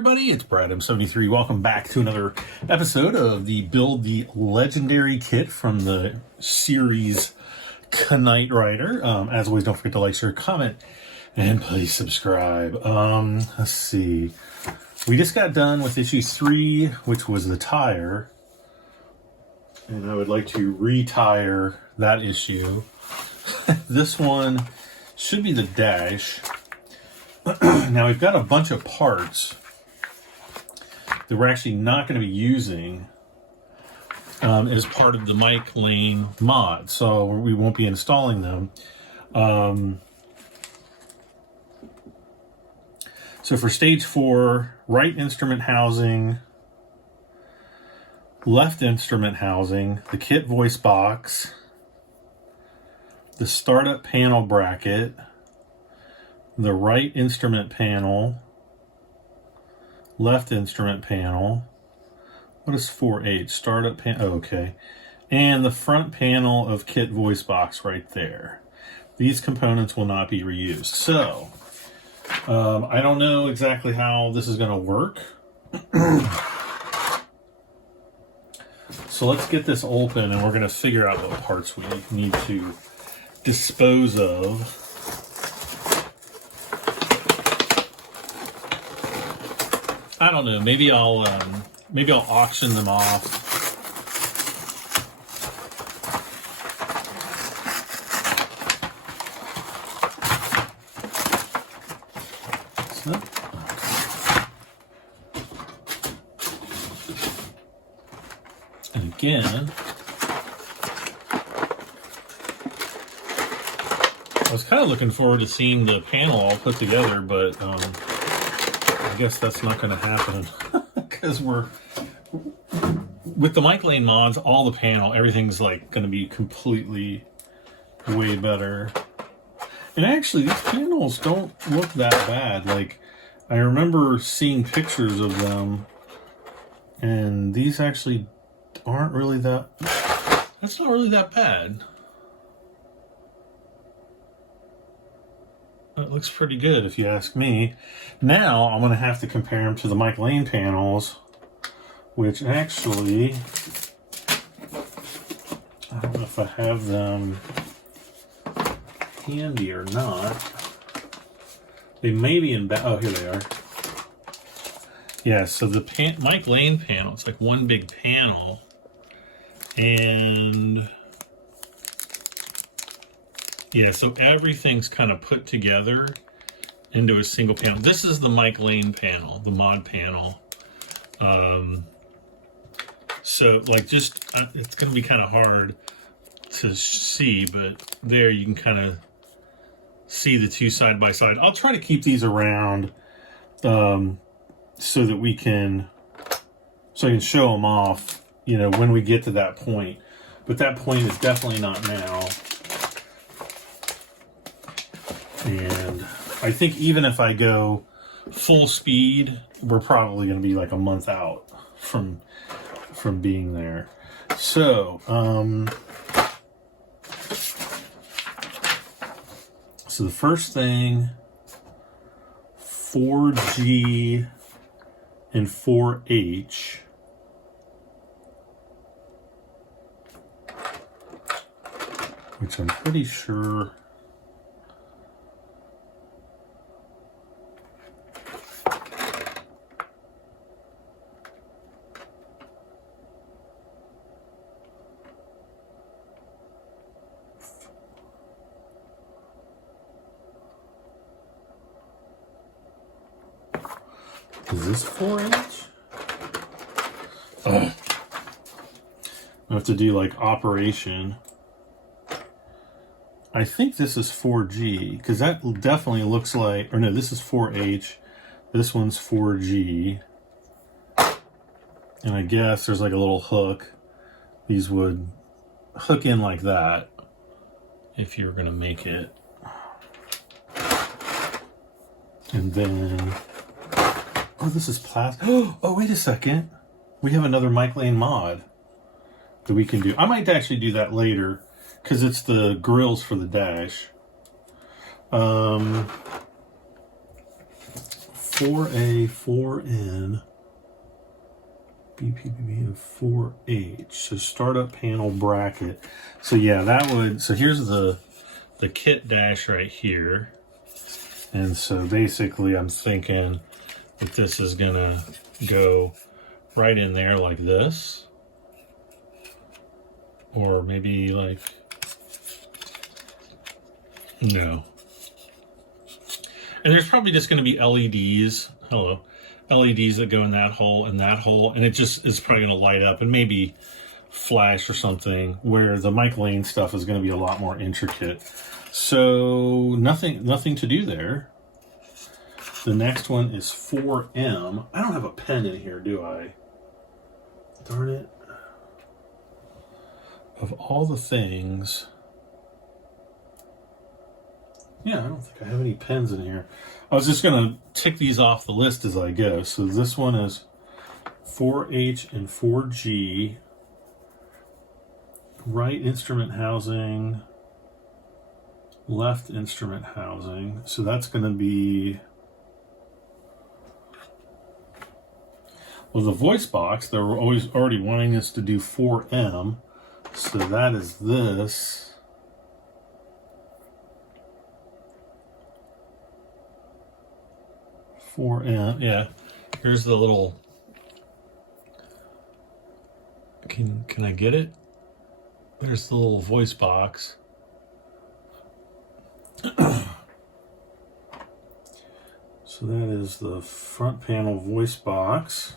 everybody, it's Brad M73. Welcome back to another episode of the Build the Legendary Kit from the series Knight Rider. As always, don't forget to like, share, comment, and please subscribe. Let's see. We just got done with issue 3, which was the tire. And I would like to retire that issue. This one should be the dash. Now we've got a bunch of parts that we're actually not going to be using as part of the mic lane mod, so we won't be installing them. So for stage 4, right instrument housing, left instrument housing, the KITT voice box, the startup panel bracket, the right instrument panel, left instrument panel. What is 4H? Startup panel. Oh, okay. And the front panel of KITT voice box right there. These components will not be reused. So, I don't know exactly how this is going to work. So let's get this open and we're going to figure out what parts we need to dispose of. I don't know. Maybe I'll auction them off. So, and again, I was kind of looking forward to seeing the panel all put together, but I guess that's not going to happen because we're with the mic lane mods, all the panel, everything's like going to be completely way better. And actually, these panels don't look that bad. Like, I remember seeing pictures of them, and these actually aren't really that. That's not really that bad. It looks pretty good if you ask me. Now I'm going to have to compare them to the mic lane panels, which actually, I don't know if I have them handy or not. They may be in oh, here they are. Yeah, so the mic lane panel, it's like one big panel, and yeah, so everything's kind of put together into a single panel. This is the mic lane panel, the mod panel. So like just, it's going to be kind of hard to see, but there you can kind of see the two side by side. I'll try to keep these around so that we can, so I can show them off, you know, when we get to that point. But that point is definitely not now. And I think even if I go full speed, we're probably going to be like a month out from being there. So, so the first thing, 4G and 4H. Which I'm pretty sure. Is this 4H? I have to do like operation. I think this is 4G because that definitely looks like, or no, this is 4H. This one's 4G. And I guess there's like a little hook. These would hook in like that if you're going to make it. And then, oh, this is plastic. Oh, wait a second. We have another mic lane mod that we can do. I might actually do that later because it's the grills for the dash. 4A, 4N, BPPB, and 4H. So startup panel bracket. So yeah, that would, so here's the KITT dash right here. And so basically I'm thinking that this is gonna go right in there like this. Or maybe like, no. And there's probably just going to be LEDs, LEDs that go in that hole and that hole, and it just is probably going to light up and maybe flash or something, where the Mike Lane stuff is going to be a lot more intricate. So nothing to do there. The next one is 4M. I don't have a pen in here, do I? Darn it. Of all the things... Yeah, I don't think I have any pens in here. I was just going to tick these off the list as I go. So this one is 4H and 4G. Right instrument housing. Left instrument housing. So that's going to be... Well, the voice box, they were already wanting us to do 4M. So that is this. 4M, yeah. Here's the little. Can I get it? There's the little voice box. So that is the front panel voice box.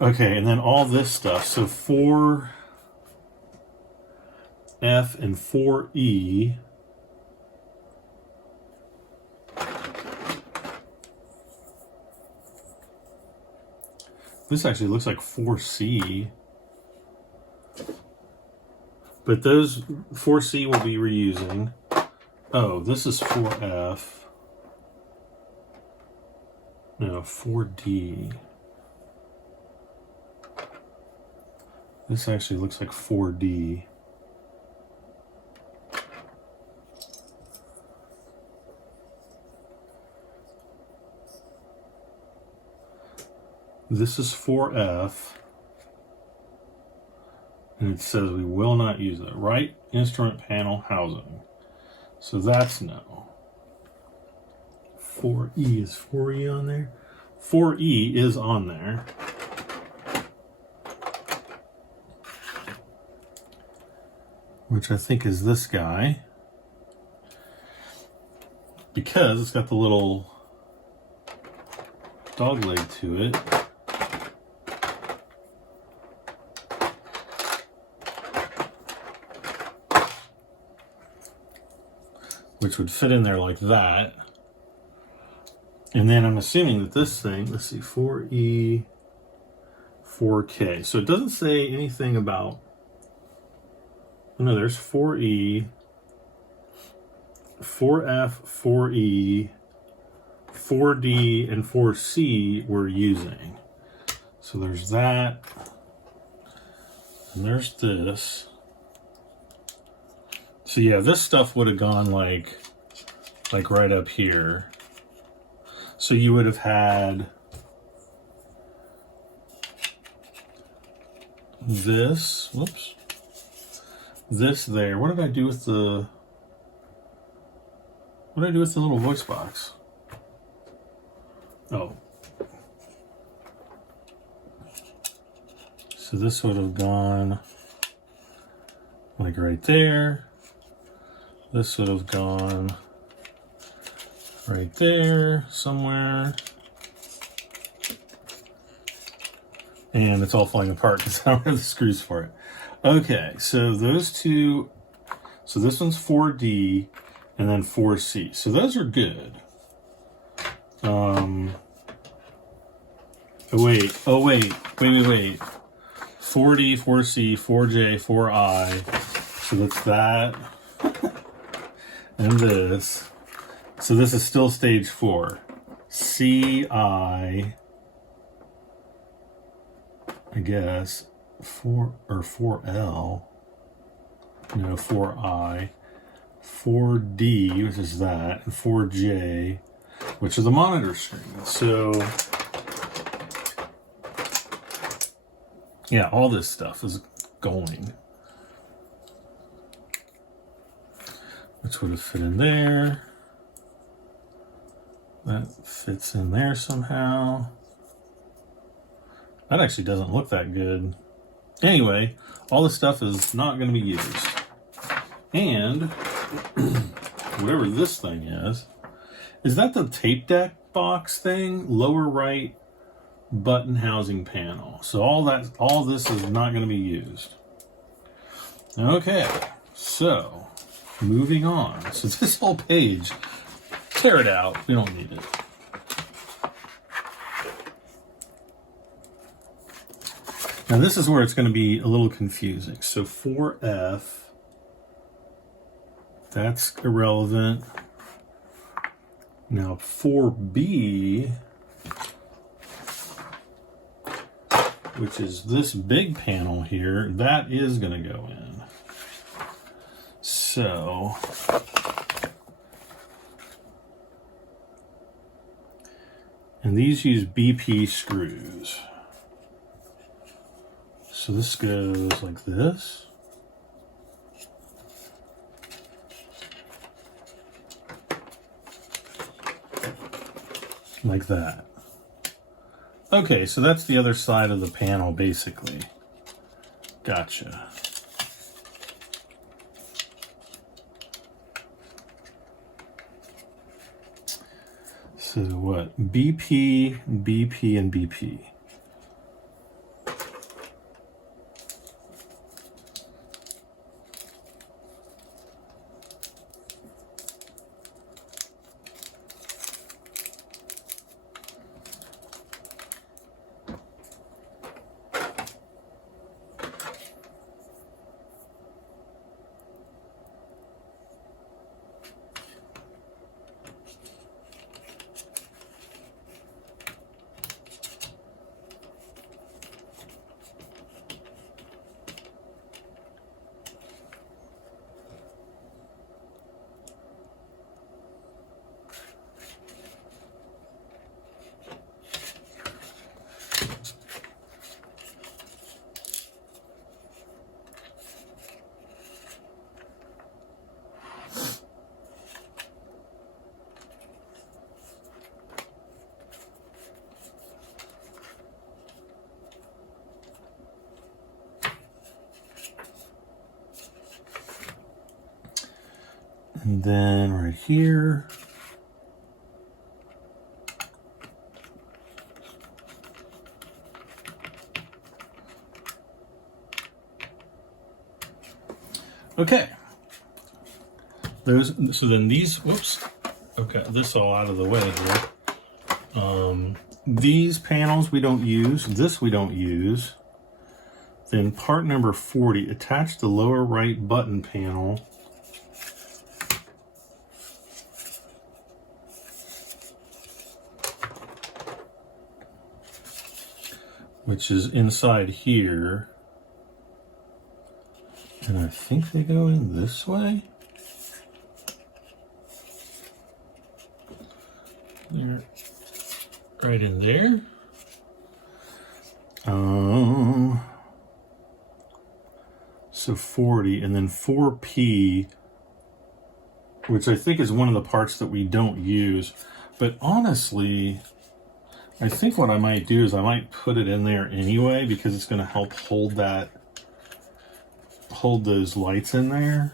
Okay, and then all this stuff. So 4F and 4E. This actually looks like 4C. But those 4C will be reusing. Oh, this is 4F. No, 4D. This actually looks like 4D. This is 4F, and it says we will not use it. Right instrument panel housing. So that's no. 4E, is 4E on there? 4E is on there. Which I think is this guy. Because it's got the little dog leg to it. Which would fit in there like that. And then I'm assuming that this thing, let's see, 4E, 4K. So it doesn't say anything about, no, there's 4E, 4F, 4E, 4D, and 4C we're using. So there's that. And there's this. So yeah, this stuff would have gone like right up here. So you would have had this, whoops, this there. What did I do with the, what did I do with the little voice box? Oh. So this would have gone like right there. This would have gone right there somewhere. And it's all falling apart because I don't have the screws for it. Okay, so those two, so this one's 4D and then 4C. So those are good. Oh wait. 4D, 4C, 4J, 4I. So that's that. And this. So this is still stage 4. CI, I guess, 4 or 4L. No, 4I. 4D, which is that, and 4J. which is the monitor screen. So yeah, all this stuff is going. Which would have fit in there. That fits in there somehow. That actually doesn't look that good. Anyway, all this stuff is not going to be used. And whatever this thing is that the tape deck box thing? Lower right button housing panel. So all this is not going to be used. Okay, so moving on. So this whole page, tear it out. We don't need it. Now this is where it's going to be a little confusing. So 4F, that's irrelevant. Now 4B, which is this big panel here, that is going to go in. So and these use BP screws. So this goes like this. Like that. Okay, so that's the other side of the panel, basically. Gotcha. So what? BP, BP, and BP. And then right here, okay. So then these, whoops, okay, this all out of the way here. These panels we don't use, this we don't use. Then part number 40, attach the lower right button panel which is inside here. And I think they go in this way. They're right in there. So 40, and then 4P, which I think is one of the parts that we don't use. But honestly, I think what I might do is I might put it in there anyway, because it's going to help hold those lights in there.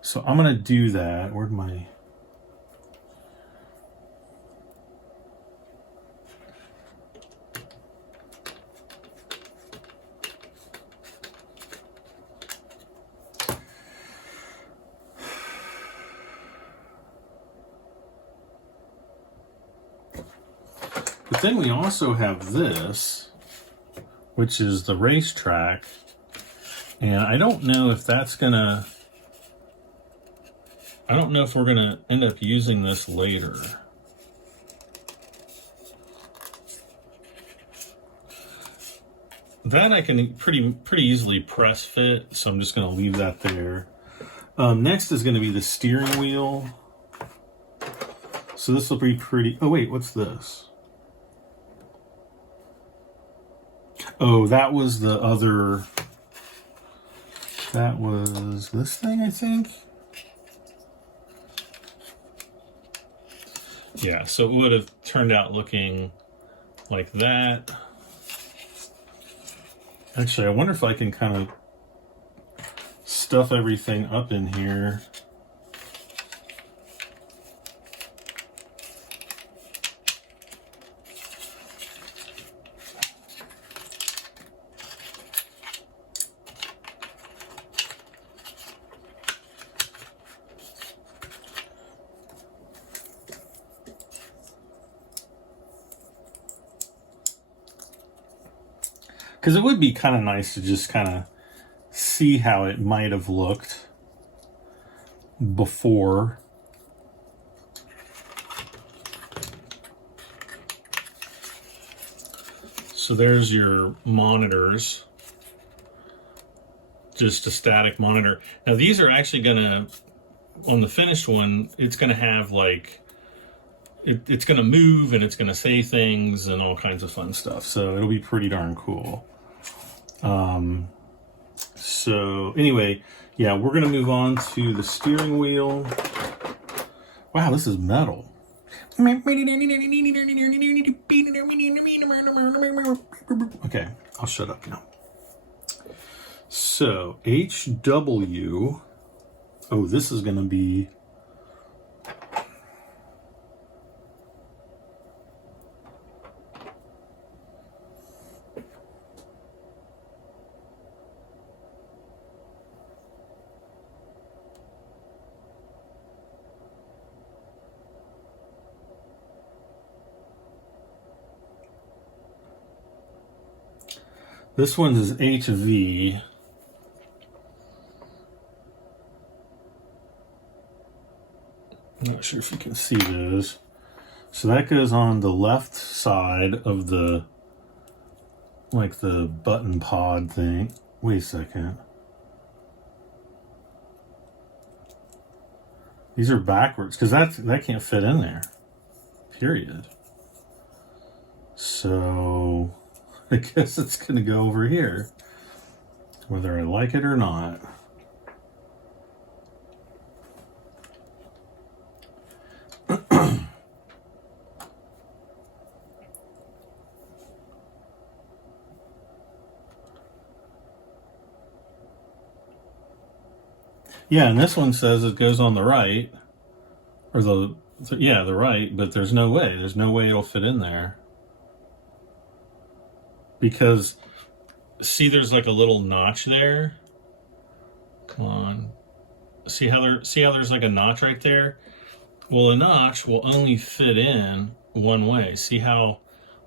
So I'm going to do that. Where'd my... But then we also have this, which is the racetrack, and I don't know if that's gonna, I don't know if we're gonna end up using this later. That I can pretty easily press fit, so I'm just gonna leave that there. Next is going to be the steering wheel. So this will be pretty... Oh, wait, what's this? Oh, that was the other... That was this thing, I think? Yeah, so it would have turned out looking like that. Actually, I wonder if I can kind of stuff everything up in here. Because it would be kind of nice to just kind of see how it might have looked before. So there's your monitors. Just a static monitor. Now these are actually going to, on the finished one, it's going to have like, it's going to move and it's going to say things and all kinds of fun stuff. So it'll be pretty darn cool. So anyway, yeah, we're going to move on to the steering wheel. Wow, this is metal. Okay, I'll shut up now. So HW, oh, this is going to be, this one is HV. Not sure if you can see this. So that goes on the left side of the, like the button pod thing. Wait a second. These are backwards because that can't fit in there. Period. So I guess it's going to go over here, whether I like it or not. Yeah, and this one says it goes on the right, or the right, but there's no way. There's no way it'll fit in there. Because, see, there's like a little notch there. Come on. See how there's like a notch right there? Well, a notch will only fit in one way. See how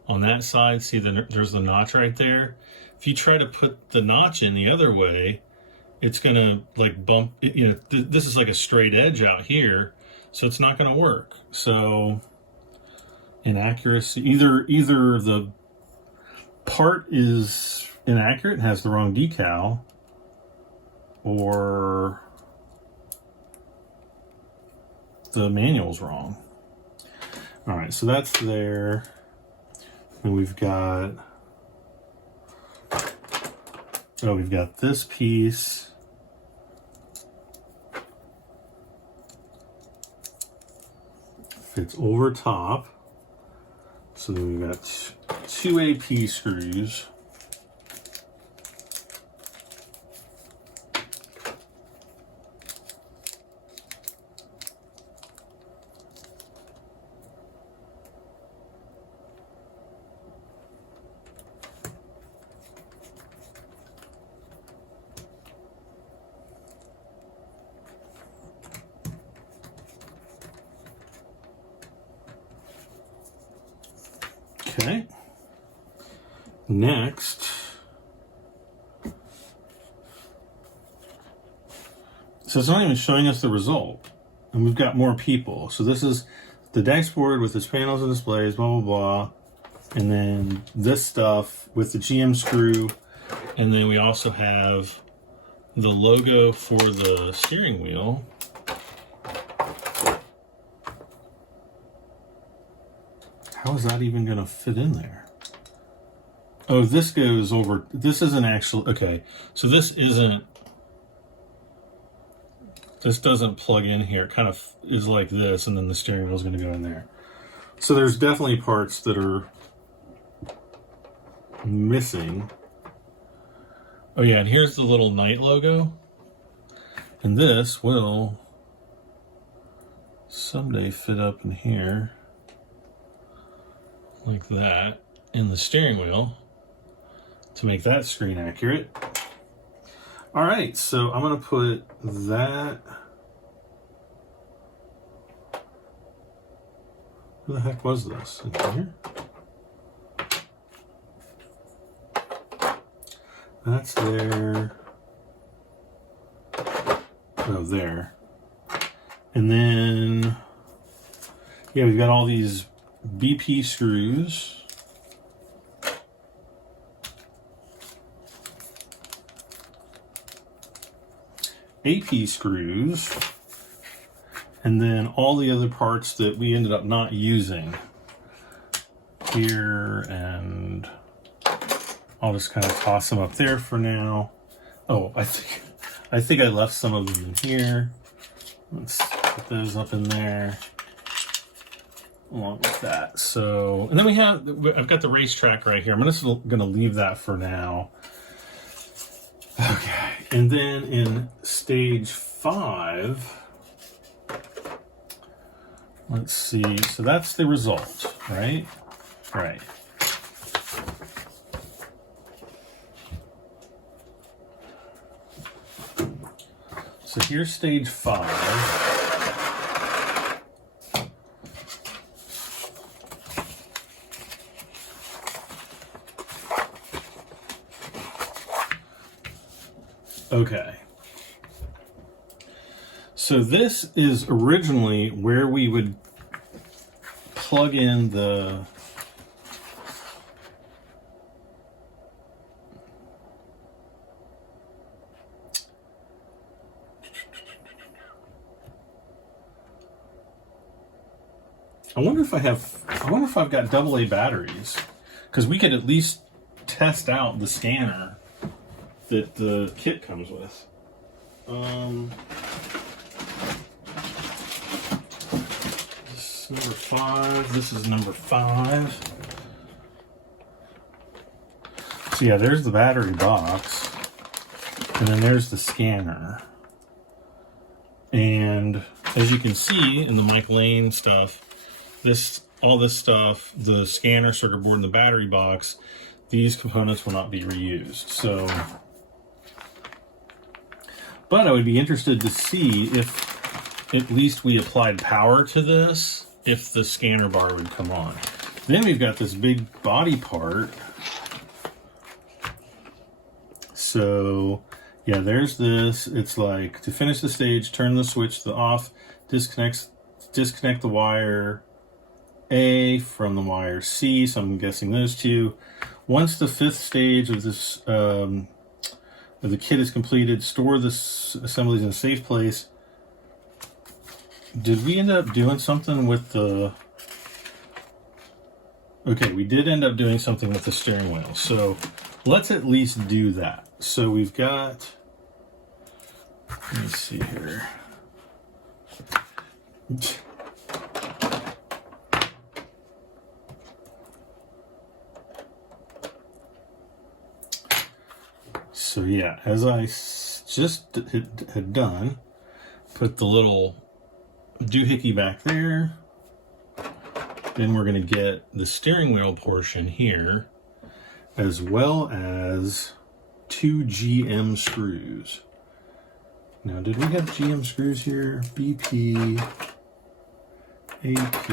on that side, see there's the notch right there? If you try to put the notch in the other way, it's going to like bump, you know, this is like a straight edge out here, so it's not going to work. So, inaccuracy, either the part is inaccurate and has the wrong decal, or the manual's wrong. All right, so that's there. And we've got, oh, we've got this piece. Fits over top. So then we've got two AP screws. Okay. Next, so it's not even showing us the result, and we've got more people. So this is the dashboard with its panels and displays, blah, blah, blah. And then this stuff with the GM screw. And then we also have the logo for the steering wheel. How is that even going to fit in there? Oh, this goes over. This isn't actually, okay. So this doesn't plug in here. It kind of is like this, and then the steering wheel is going to go in there. So there's definitely parts that are missing. Oh yeah, and here's the little Night logo. And this will someday fit up in here like that in the steering wheel to make that screen accurate. All right, so I'm gonna put that. Who the heck was this? In here? That's there. Oh, there. And then, yeah, we've got all these BP screws. AP screws. And then all the other parts that we ended up not using here, and I'll just kind of toss them up there for now. Oh, I think I left some of them in here. Let's put those up in there along with that. So, and then I've got the racetrack right here. I'm just gonna leave that for now. Okay, and then in stage 5, let's see. So that's the result, right? Right. So here's stage 5. Okay. So this is originally where we would plug in the I wonder if I've got AA batteries, because we could at least test out the scanner that the kit comes with. This is number 5. This is number 5. So yeah, there's the battery box, and then there's the scanner. And as you can see in the Mike Lane stuff, all this stuff, the scanner, circuit board, and the battery box, these components will not be reused. So, but I would be interested to see if at least we applied power to this, if the scanner bar would come on. Then we've got this big body part. So yeah, there's this. It's like, to finish the stage, turn the switch to the off, disconnect the wire A from the wire C. So I'm guessing those two. Once the 5th stage of this of the kit is completed, store the assemblies in a safe place. Did we end up doing something with the... Okay, we did end up doing something with the steering wheel. So let's at least do that. So we've got... Let me see here. So yeah, as I just had done, put the little doohickey back there. Then we're going to get the steering wheel portion here, as well as 2 GM screws. Now, did we have GM screws here? BP, AP,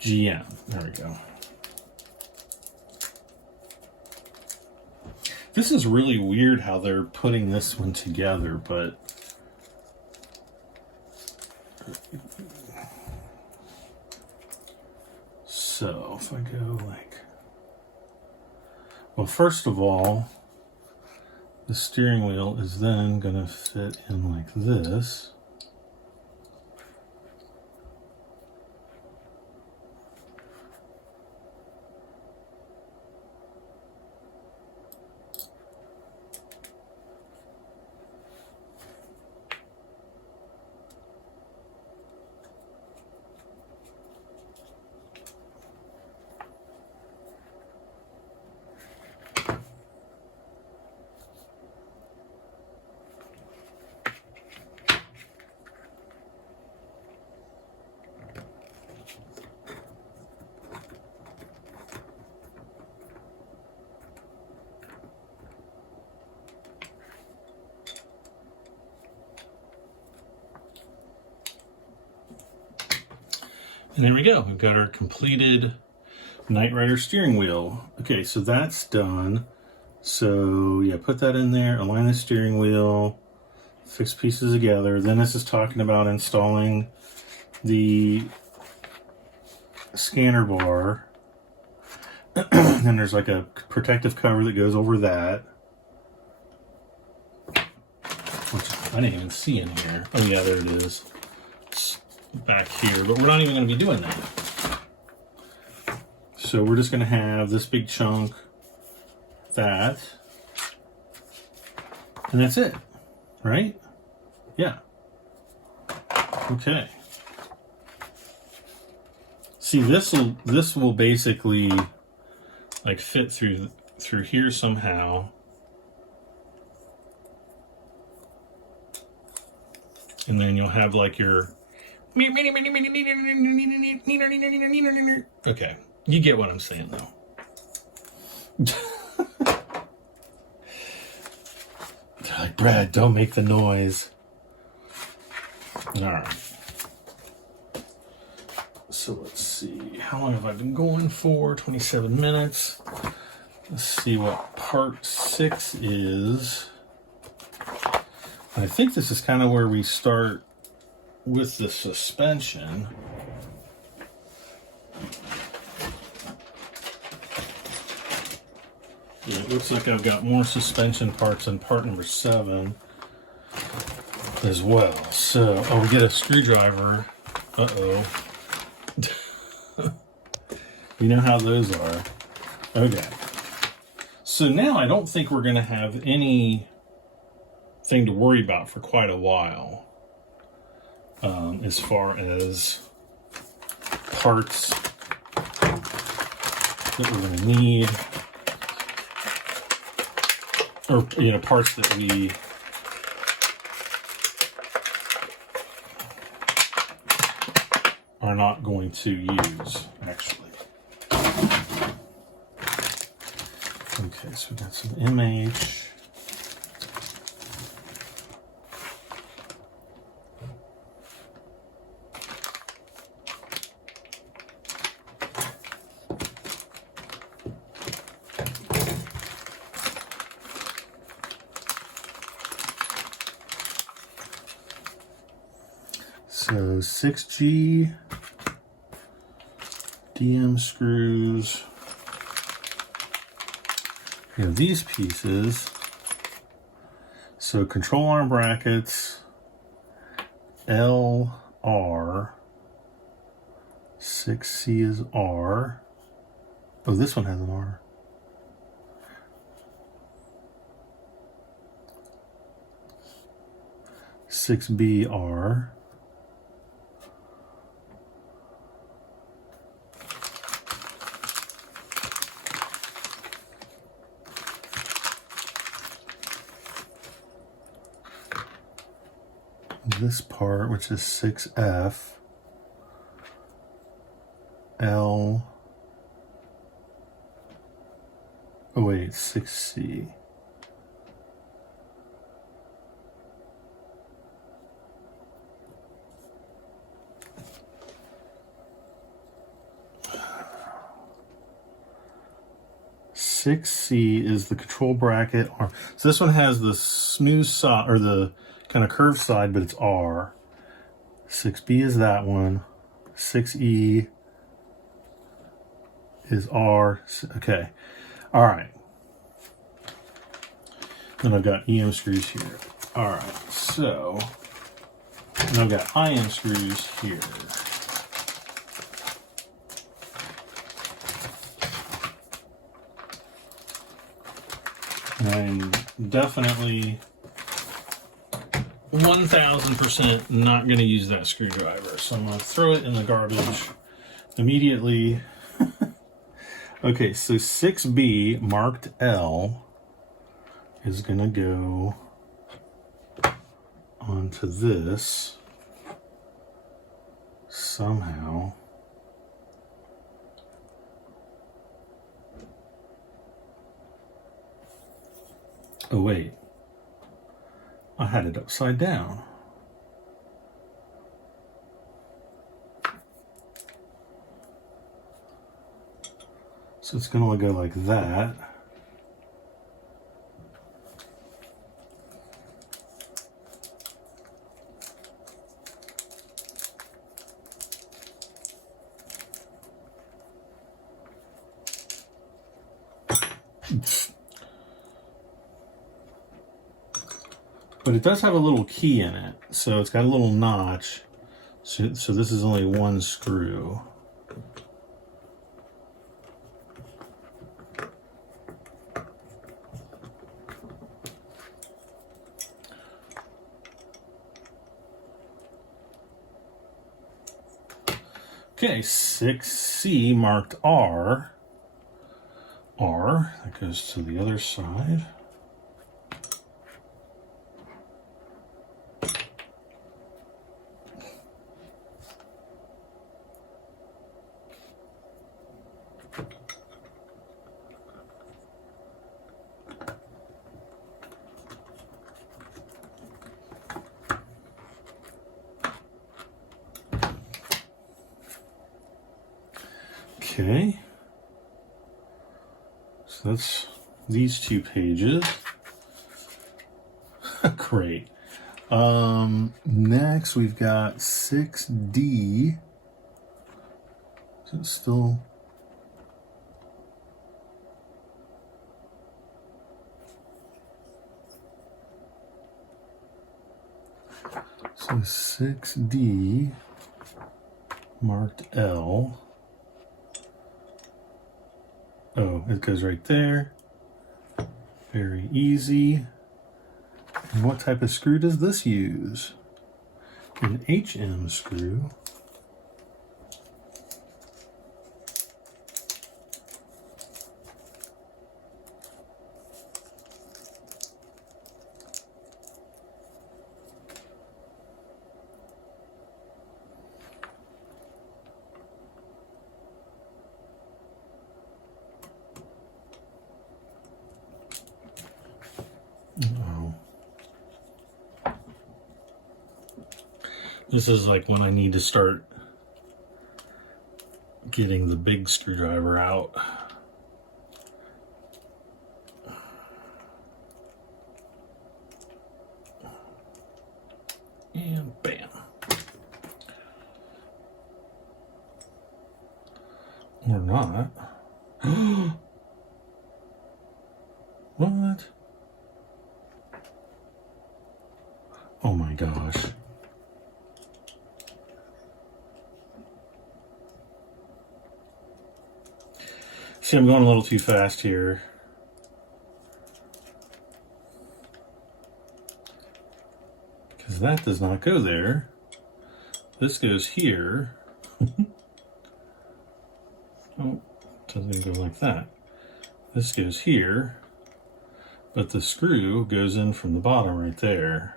GM. There we go. This is really weird how they're putting this one together, but so if I go like, well, first of all, the steering wheel is then going to fit in like this. And there we go. We've got our completed Knight Rider steering wheel. Okay, so that's done. So yeah, put that in there, align the steering wheel, fix pieces together. Then this is talking about installing the scanner bar. Then there's like a protective cover that goes over that, which I didn't even see in here. Oh yeah, there it is. It's back here, but we're not even going to be doing that. So we're just going to have this big chunk, that, and that's it, right? Yeah. Okay. See, this will basically like fit through here somehow. And then you'll have like your okay, you get what I'm saying though. They're like, Brad, don't make the noise. All right. So let's see, how long have I been going for? 27 minutes. Let's see what part 6 is. I think this is kind of where we start with the suspension. Yeah, it looks like I've got more suspension parts in part number 7 as well. So I'll get a screwdriver. Uh-oh. You know how those are. Okay. So now I don't think we're going to have anything to worry about for quite a while. As far as parts that we're going to need. Or, you know, parts that we are not going to use, actually. Okay, so we got some MH. So 6G DM screws. We have these pieces. So control arm brackets, LR, 6C is R. Oh, this one has an R. Six B R. This part, which is 6F, L, oh wait, 6C. Six C is the control bracket arm. So this one has the smooth side, or the kind of curved side, but it's R. 6B is that one. 6E is R. Okay. All right. And I've got EM screws here. All right, so and I've got IM screws here. I'm definitely 1000% not going to use that screwdriver, so I'm going to throw it in the garbage immediately. Okay, so 6B marked L is going to go onto this somehow. Oh wait, I had it upside down. So it's going to go like that. But it does have a little key in it, so it's got a little notch. So this is only one screw. Okay, 6C marked R. R, that goes to the other side. Okay, so that's these two pages. Great. Next we've got 6D. Is it still? So 6D marked L. Oh, it goes right there. Very easy. And what type of screw does this use? An HM screw. This is like when I need to start getting the big screwdriver out. And bam. Or not. What? Oh my gosh. See, I'm going a little too fast here. Because that does not go there. This goes here. Oh, doesn't even go like that. This goes here, but the screw goes in from the bottom right there.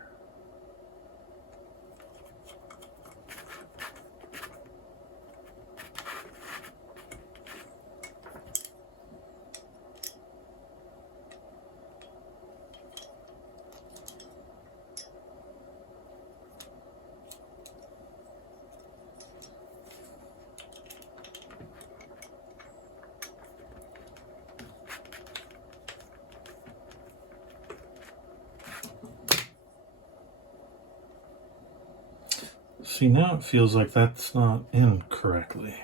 See, now it feels like that's not in correctly.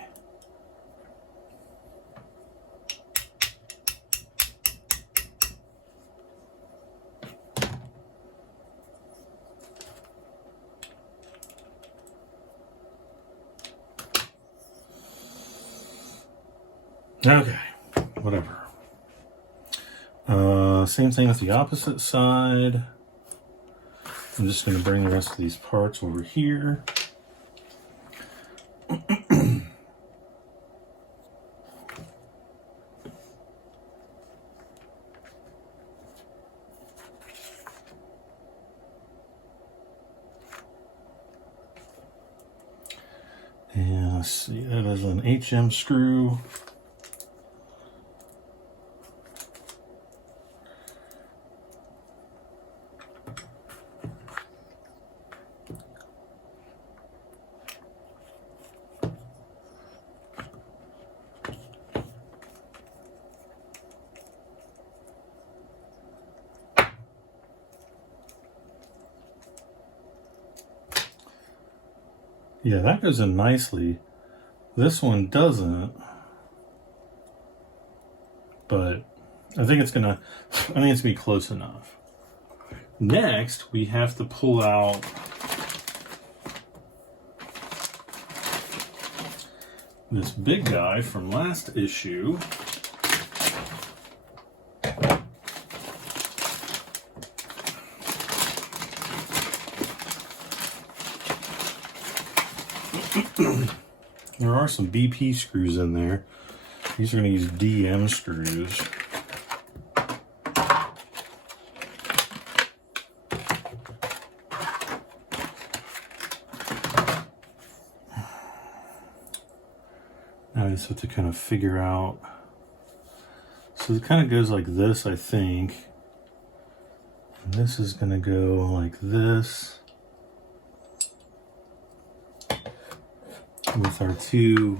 Okay, whatever. Same thing with the opposite side. I'm just going to bring the rest of these parts over here. And let's see, that is an HM screw. Yeah, that goes in nicely. This one doesn't, but I think it's gonna be close enough. Next, we have to pull out this big guy from last issue. There are some BP screws in there. These are going to use DM screws. Now I just have to kind of figure out. So it kind of goes like this, I think. And this is going to go like this. With our two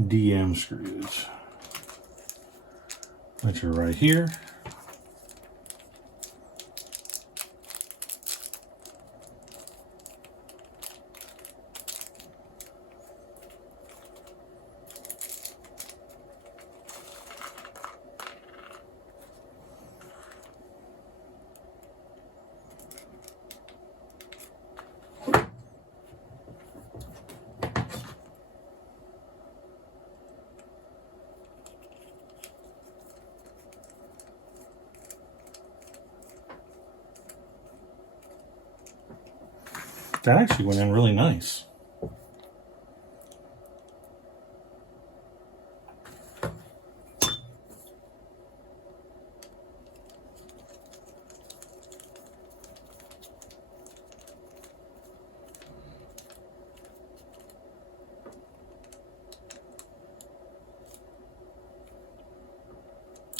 DM screws, which are right here. That actually went in really nice.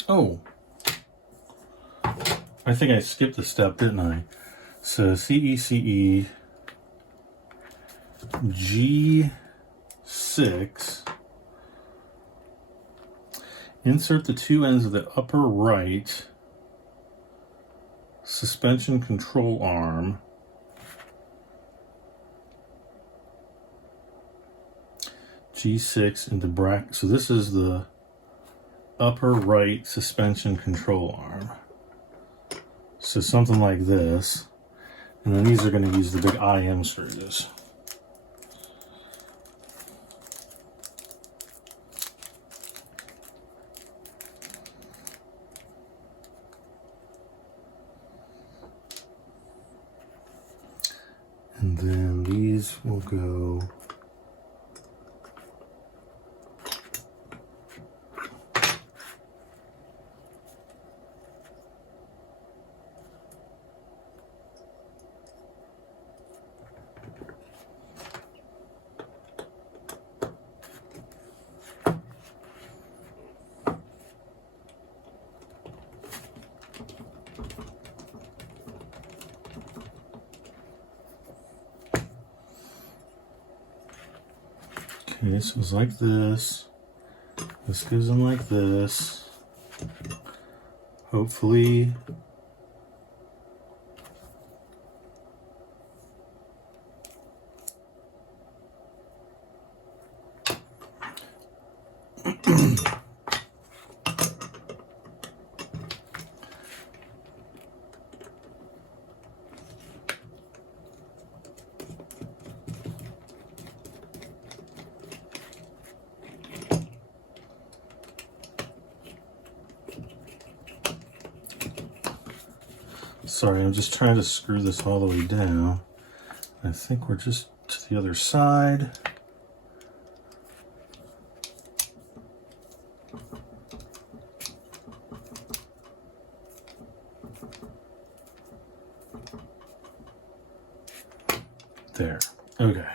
Oh, I think I skipped a step, didn't I? So CECE G6, insert the two ends of the upper right suspension control arm G6 into bracket. So this is the upper right suspension control arm. So something like this. And then these are going to use the big IM screws. And then these will go okay, so it's like this. This goes in like this. Hopefully. Sorry, I'm just trying to screw this all the way down. I think we're just to the other side. There. Okay.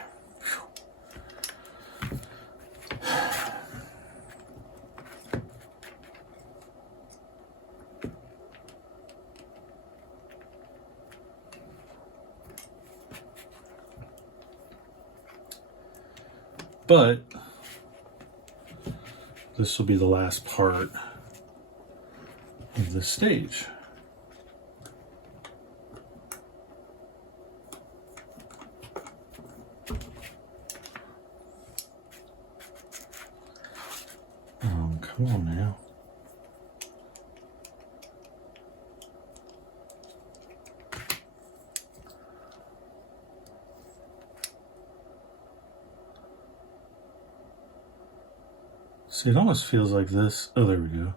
But this will be the last part of this stage. Come on now. See, it almost feels like this. Oh, there we go.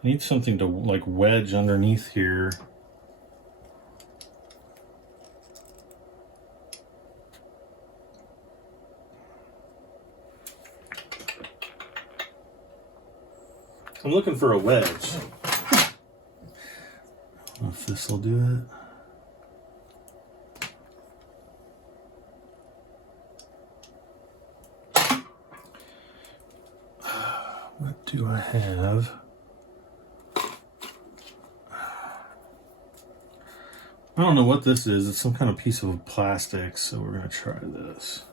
I need something to like wedge underneath here. I'm looking for a wedge. I don't know if this will do it. What do I have? I don't know what this is. It's some kind of piece of plastic, so we're going to try this.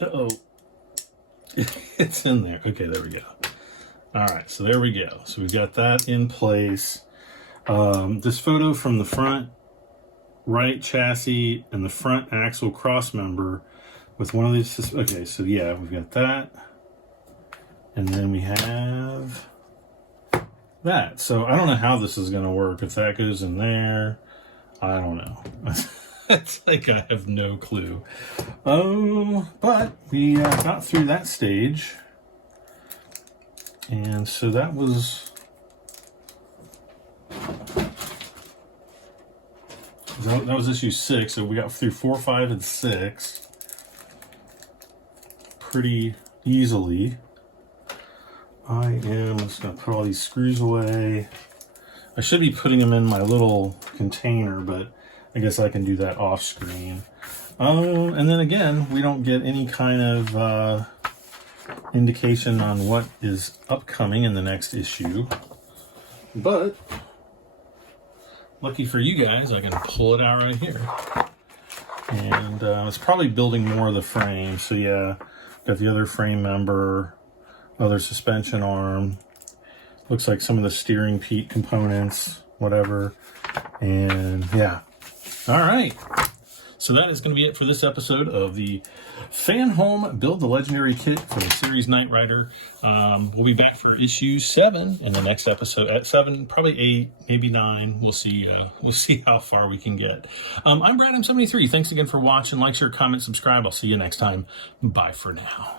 Uh-oh. It's in there. Okay, there we go. All right, so there we go. So we've got that in place. This photo from the front right chassis and the front axle cross member with one of these. Okay, so yeah, we've got that. And then we have that. So I don't know how this is going to work. If that goes in there, I don't know. It's like I have no clue. But we got through that stage. And so that was... That was issue 6. So we got through 4, 5, and 6 pretty easily. I am just going to put all these screws away. I should be putting them in my little container, but I guess I can do that off screen. And then again, we don't get any kind of indication on what is upcoming in the next issue. But lucky for you guys, I can pull it out right here. And it's probably building more of the frame. So yeah, got the other frame member, other suspension arm. Looks like some of the steering peak components, whatever. And yeah. All right. So that is going to be it for this episode of the Fanhome Build the Legendary Kit for the series Knight Rider. We'll be back for issue 7 in the next episode. At 7, probably 8, maybe 9. We'll see. We'll see how far we can get. I'm Brad M73. Thanks again for watching. Like, share, comment, subscribe. I'll see you next time. Bye for now.